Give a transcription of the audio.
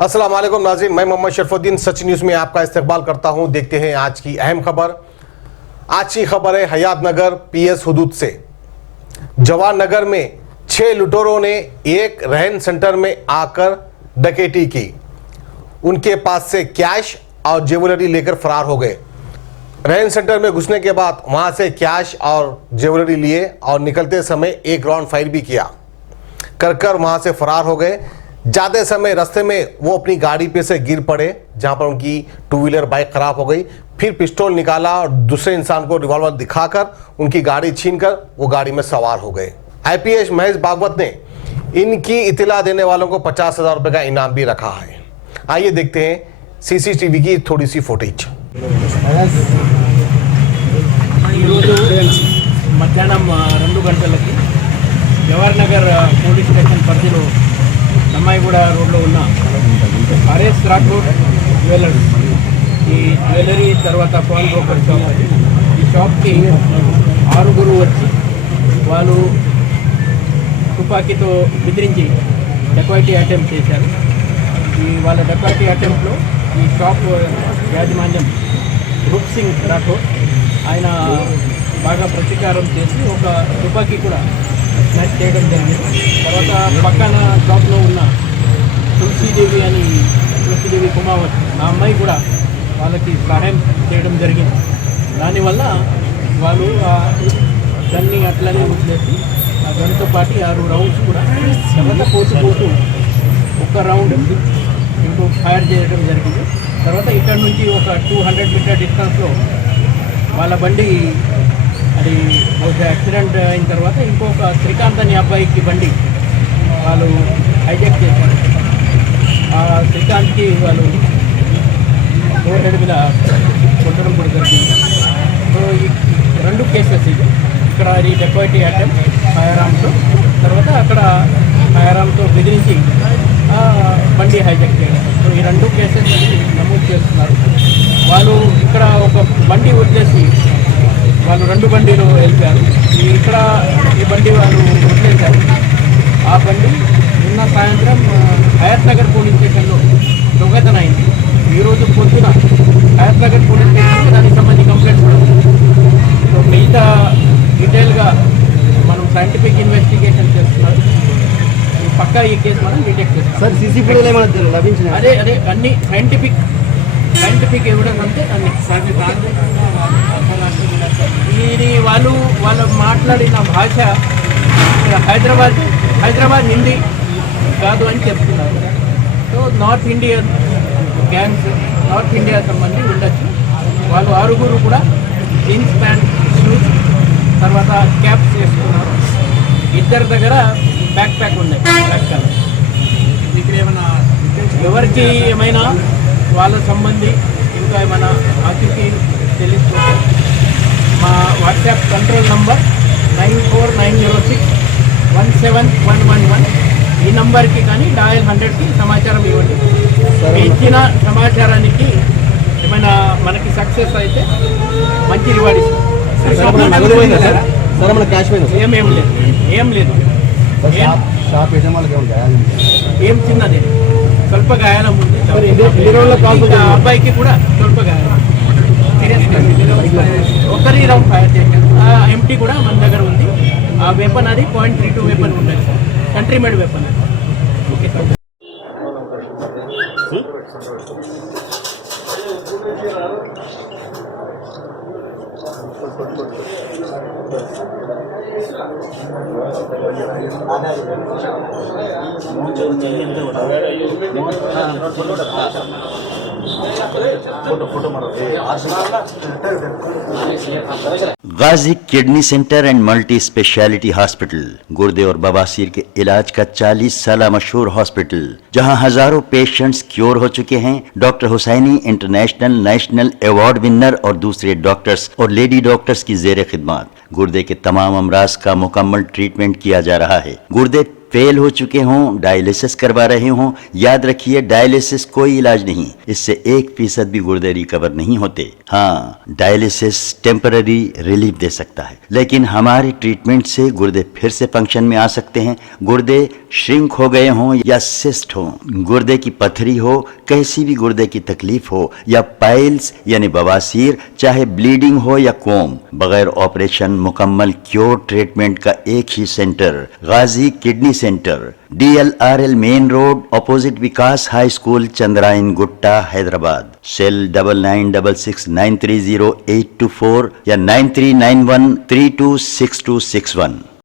अस्सलाम वालेकुम नाज़रीन, मैं मोहम्मद शरफुद्दीन सच न्यूज़ में आपका इस्तकबाल करता हूं। देखते हैं आज की अहम खबर। आज की खबर है हयात नगर पीएस हुदूद से। जवान नगर में 6 लुटेरों ने एक रहन सेंटर में आकर डकैती की। उनके पास से कैश और ज्वेलरी लेकर फरार हो गए। रहन सेंटर में घुसने के बाद वहां से कैश और ज्वेलरी लिए और निकलते समय एक राउंड फायर भी किया कर वहां से फरार हो गए। जाते समय रास्ते में वो अपनी गाड़ी पे से गिर पड़े, जहां पर उनकी 2 व्हीलर बाइक खराब हो गई। फिर पिस्टल निकाला और दूसरे इंसान को रिवॉल्वर दिखाकर उनकी गाड़ी छीनकर वो गाड़ी में सवार हो गए। आईपीएस महेश भागवत ने इनकी इत्तला देने वालों को 50,000 रुपए का इनाम भी रखा है। आइए देखते हैं सीसीटीवी की थोड़ी सी फुटेज। మధ్యాహ్నం 2 గంటలకి జవహర్ నగర్ పోలీస్ స్టేషన్ పరిధిలో నమ్మాయిగూడ రోడ్లో ఉన్న ఆర్ఎస్ రాఠోడ్ జ్యువెలర్స్, ఈ జ్యువెలరీ తర్వాత పాన్ బ్రోకర్ షాప్ అది. ఈ షాప్కి 6 వచ్చి వాళ్ళు తుపాకీతో బెదిరించి డకాయిటీ అటెంప్ట్ చేశారు. వాళ్ళ డకాయిటీ అటెంప్ట్లో ఈ షాప్ యాజమాన్యం రూప్ సింగ్ రాఠోడ్ ఆయన బాగా ప్రతీకారం చేసి ఒక తుపాకీ కూడా స్మాష్ చేయడం జరిగింది. తర్వాత పక్కన షాప్లో ఉన్న తులసీదేవి కుమావత్, ఆ అమ్మాయి కూడా వాళ్ళకి సహాయం చేయడం జరిగింది. దానివల్ల వాళ్ళు దాన్ని అట్లనే వదిలేసి ఆ గన్తో పాటు 6 రౌండ్స్ కూడా తర్వాత పోతూ ఒక రౌండ్ ఇంకో ఫైర్ చేయడం జరిగింది. తర్వాత ఇక్కడ నుంచి ఒక 200 మీటర్ డిస్టెన్స్లో వాళ్ళ బండి అది ఒక యాక్సిడెంట్ అయిన తర్వాత ఇంకొక శ్రీకాంత్ అనే అబ్బాయికి బండి వాళ్ళు హైజాక్ చేశారు. ఆ శ్రీకాంత్కి వాళ్ళు రోడ్ హెడ్ మీద కొట్టడం కూడా జరిగింది. సో ఈ 2 కేసెస్ ఇది. ఇక్కడ ఈ డకాయిటీ అటెంప్ట్ ఫైర్ ఆర్మ్తో, తర్వాత అక్కడ ఫైర్ ఆర్మ్తో బెదిరించి బండి హైజాక్ చేయడం. సో ఈ 2 కేసెస్ నమోదు చేస్తున్నారు. వాళ్ళు ఇక్కడ ఒక బండి వదిలేసి వాళ్ళు 2 బండిలో వెళ్ళిపోయారు. ఇక్కడ ఈ బండి వాళ్ళు వదిలేశారు. ఆ బండి నిన్న సాయంత్రం హయాత్ నగర్ పోలీస్ స్టేషన్లో దొంగతన అయింది. ఈరోజు పొద్దున హయాత్ నగర్ పోలీస్ స్టేషన్లో దానికి సంబంధించి కంప్లైంట్ కూడా ఉంది. సో మిగతా డీటెయిల్గా మనం సైంటిఫిక్ ఇన్వెస్టిగేషన్ చేస్తున్నారు. పక్కా ఈ కేసు మనం డిటెక్ట్ చేస్తాం. సార్ సీసీ ఫుటేజ్ ఏమైనా లభించింది? అదే అన్ని సైంటిఫిక్ ఎవిడెన్స్ అంటే అన్ని ఇది వాళ్ళు మాట్లాడిన భాష హైదరాబాద్ హిందీ కాదు అని చెప్తున్నారు. So north Indian gangs, north India సంబంధి ఉండొచ్చు. వాళ్ళు 6 కూడా జీన్స్ ప్యాంట్, షూస్, తర్వాత క్యాప్స్ వేసుకున్నారు. 2 దగ్గర బ్యాక్ ప్యాక్ ఉన్నాయి, బ్లాక్ కలర్. ఇక్కడ ఏమైనా ఎవరికి ఏమైనా వాళ్ళ సంబంధి ఇంకా ఏమైనా ఆచూకీ తెలుసుకుంటే మా వాట్సాప్ కంట్రోల్ నంబర్ 9490617111 ఈ నంబర్కి కానీ డయల్ 100కి సమాచారం ఇవ్వండి. ఇచ్చిన సమాచారానికి ఏమైనా మనకి సక్సెస్ అయితే మంచి రివార్డ్ ఇస్తాం. ఏం లేదు. ఏం చిన్నది, స్వల్ప గాయాలం ఉంది. అబ్బాయికి కూడా స్వల్ప గాయాలం. ఒకరి రౌండ్ ఫైర్ చేశారు. ఆ ఎంటీ కూడా మన దగ్గర ఉంది. ఆ వెపన్ అది .32 వెపన్ ఉంటుంది, కంట్రీ మేడ్ వెపన్ అది. Okay sir. Ghazi kidney centre and multi speciality hospital गुर्दे और बवासीर के इलाज का 40 साल मशहूर हॉस्पिटल, जहां हजारों पेशेंट्स क्योर हो चुके हैं। Doctor Hussaini international national award winner और दूसरे डॉक्टर्स और लेडी डॉक्टर्स की जेर खिदमत गुर्दे के तमाम अमराज का मुकम्मल ट्रीटमेंट किया जा रहा है। गुर्दे फेल हो चुके हों, डायलिसिस करवा रहे हों, याद रखिए डायलिसिस कोई इलाज नहीं, इससे 1% भी गुर्दे रिकवर नहीं होते। हाँ, डायलिसिस टेम्पररी रिलीफ दे सकता है, लेकिन हमारे ट्रीटमेंट से गुर्दे फिर से फंक्शन में आ सकते हैं। गुर्दे श्रिंक हो गए हों या सिस्ट हो, गुर्दे की पथरी हो, कैसी भी गुर्दे की तकलीफ हो, या पाइल्स यानी बवासीर, चाहे ब्लीडिंग हो या कोम, बगैर ऑपरेशन मुकम्मल क्योर ट्रीटमेंट का एक ही centre, Ghazi kidney centre, DLRL main road, opposite Vikas high school, Chandrayan Gutta, Hyderabad. Cell 9966930824 या 9391326261।